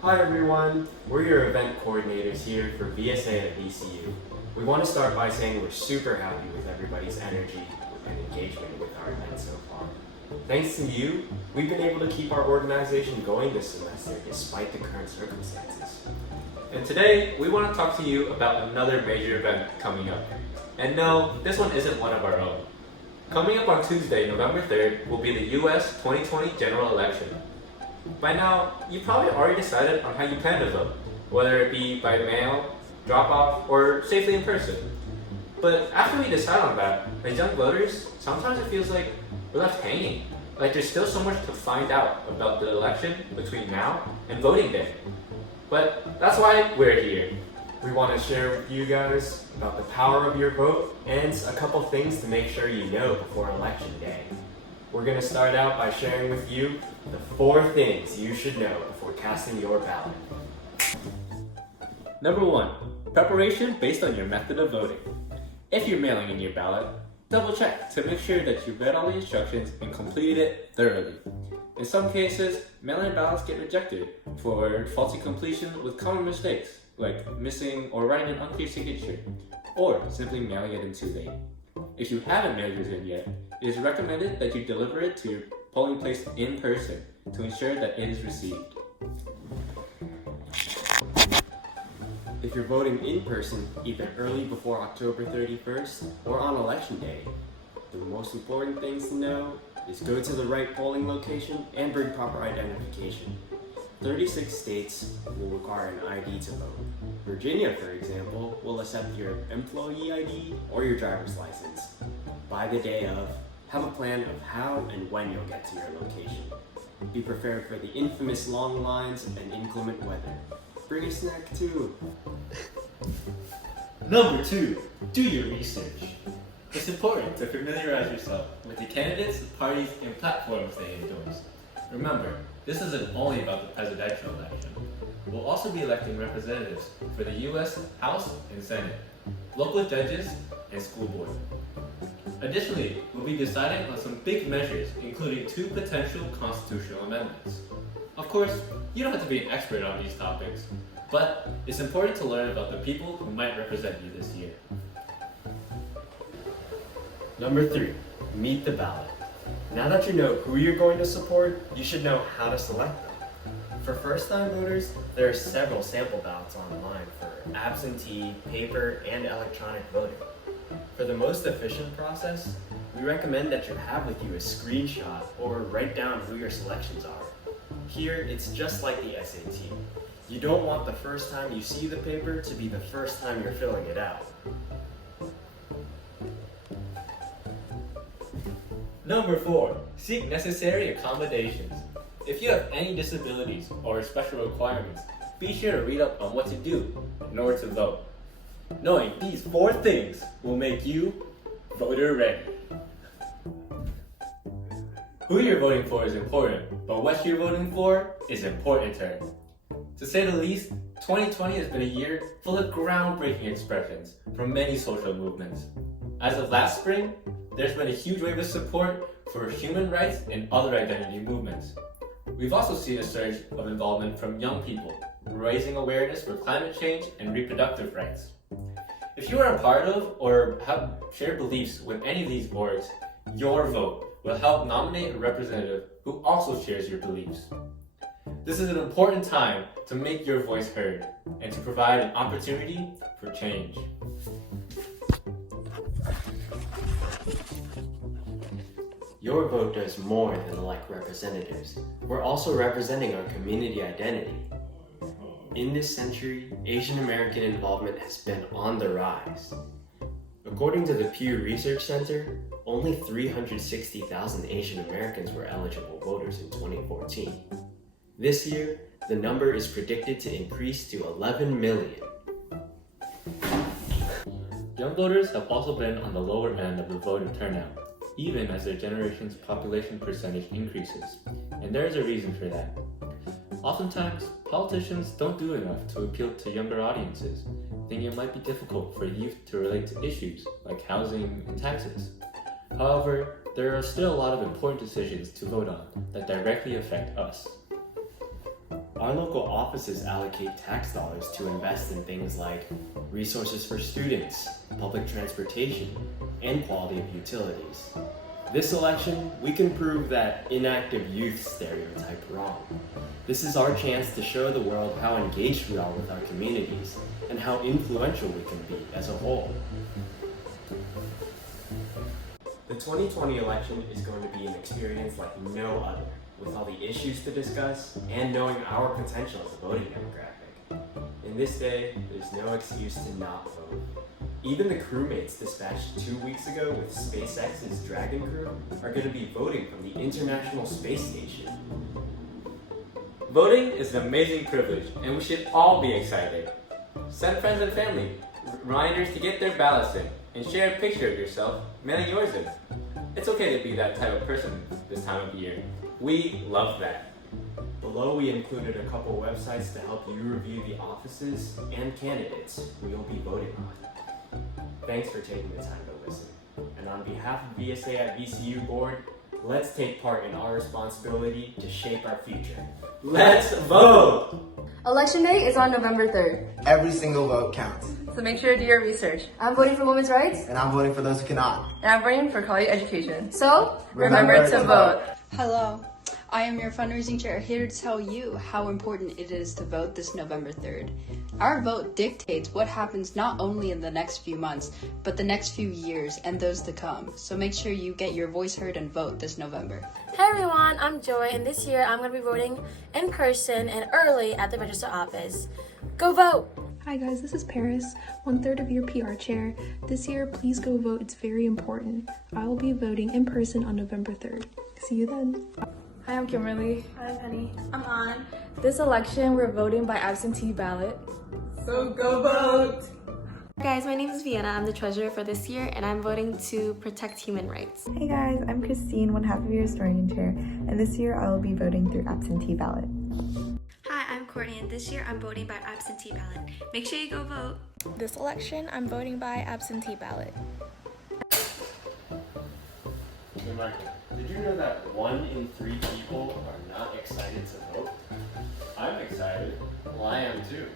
Hi everyone, we're your event coordinators here for VSA VCU. We want to start by saying we're super happy with everybody's energy and engagement with our event so far. Thanks to you, we've been able to keep our organization going this semester despite the current circumstances. And today, we want to talk to you about another major event coming up. And no, this one isn't one of our own. Coming up on Tuesday, November 3rd, will be the US 2020 general election. By now, you probably already decided on how you plan to vote, whether it be by mail, drop-off, or safely in person. But after we decide on that, as young voters, sometimes it feels like we're left hanging, like there's still so much to find out about the election between now and voting day. But that's why we're here. We want to share with you guys about the power of your vote and a couple things to make sure you know before election day. We're going to start out by sharing with you the 4 things you should know before casting your ballot. Number 1, preparation based on your method of voting. If you're mailing in your ballot, double check to make sure that you read all the instructions and completed it thoroughly. In some cases, mail-in ballots get rejected for faulty completion with common mistakes, like missing or writing an unclear signature, or simply mailing it in too late. If you haven't mailed yours in yet, it is recommended that you deliver it to your polling place in person to ensure that it is received. If you're voting in person, either early before October 31st or on election day, the most important things to know is go to the right polling location and bring proper identification. 36 states will require an ID to vote. Virginia, for example, will accept your employee ID or your driver's license. By the day of, have a plan of how and when you'll get to your location. Be prepared for the infamous long lines and inclement weather. Bring a snack too. Number 2, do your research. It's important to familiarize yourself with the candidates, parties, and platforms they endorse. Remember, this isn't only about the presidential election. We'll also be electing representatives for the U.S. House and Senate, local judges, and school board. Additionally, we'll be deciding on some big measures, including 2 potential constitutional amendments. Of course, you don't have to be an expert on these topics, but it's important to learn about the people who might represent you this year. Number 3, meet the ballot. Now that you know who you're going to support, you should know how to select them. For first-time voters, there are several sample ballots online for absentee, paper, and electronic voting. For the most efficient process, we recommend that you have with you a screenshot or write down who your selections are. Here, it's just like the SAT. You don't want the first time you see the paper to be the first time you're filling it out. Number 4, seek necessary accommodations. If you have any disabilities or special requirements, be sure to read up on what to do in order to vote. Knowing these 4 things will make you voter ready. Who you're voting for is important, but what you're voting for is important. To say the least, 2020 has been a year full of groundbreaking expressions from many social movements. As of last spring, there's been a huge wave of support for human rights and other identity movements. We've also seen a surge of involvement from young people, raising awareness for climate change and reproductive rights. If you are a part of or have shared beliefs with any of these orgs, your vote will help nominate a representative who also shares your beliefs. This is an important time to make your voice heard and to provide an opportunity for change. Your vote does more than elect representatives. We're also representing our community identity. In this century, Asian American involvement has been on the rise. According to the Pew Research Center, only 360,000 Asian Americans were eligible voters in 2014. This year, the number is predicted to increase to 11 million. Young voters have also been on the lower end of the voter turnout, even as their generation's population percentage increases, and there is a reason for that. Oftentimes, politicians don't do enough to appeal to younger audiences, thinking it might be difficult for youth to relate to issues like housing and taxes. However, there are still a lot of important decisions to vote on that directly affect us. Our local offices allocate tax dollars to invest in things like resources for students, public transportation, and quality of utilities. This election, we can prove that inactive youth stereotype wrong. This is our chance to show the world how engaged we are with our communities and how influential we can be as a whole. The 2020 election is going to be an experience like no other, with all the issues to discuss and knowing our potential as a voting demographic. In this day, there's no excuse to not vote. Even the crewmates dispatched 2 weeks ago with SpaceX's Dragon crew are going to be voting from the International Space Station. Voting is an amazing privilege, and we should all be excited. Send friends and family reminders to get their ballots in, and share a picture of yourself mailing yours in. It's okay to be that type of person this time of year. We love that. Below, we included a couple websites to help you review the offices and candidates you'll be voting on. Thanks for taking the time to listen. And on behalf of VSA at VCU Board, let's take part in our responsibility to shape our future. Let's vote! Election day is on November 3rd. Every single vote counts. So make sure to do your research. I'm voting for women's rights. And I'm voting for those who cannot. And I'm voting for quality education. So, Remember to to vote. Hello, I am your fundraising chair here to tell you how important it is to vote this November 3rd. Our vote dictates what happens not only in the next few months, but the next few years and those to come. So make sure you get your voice heard and vote this November. Hi everyone, I'm Joy, and this year I'm going to be voting in person and early at the register office. Go vote! Hi guys, this is Paris, 1/3 of your PR chair. This year, please go vote, it's very important. I will be voting in person on November 3rd. See you then. Hi, I'm Kimberly. Hi Penny. I'm On. This election, we're voting by absentee ballot. So go vote! Guys, my name is Vienna. I'm the treasurer for this year, and I'm voting to protect human rights. Hey guys, I'm Christine, 1/2 of your historian chair, and this year I will be voting through absentee ballot. Hi, I'm Courtney, and this year I'm voting by absentee ballot. Make sure you go vote. This election, I'm voting by absentee ballot. Hey Michael, did you know that 1 in 3 people are not excited to vote? I'm excited. Well, I am too.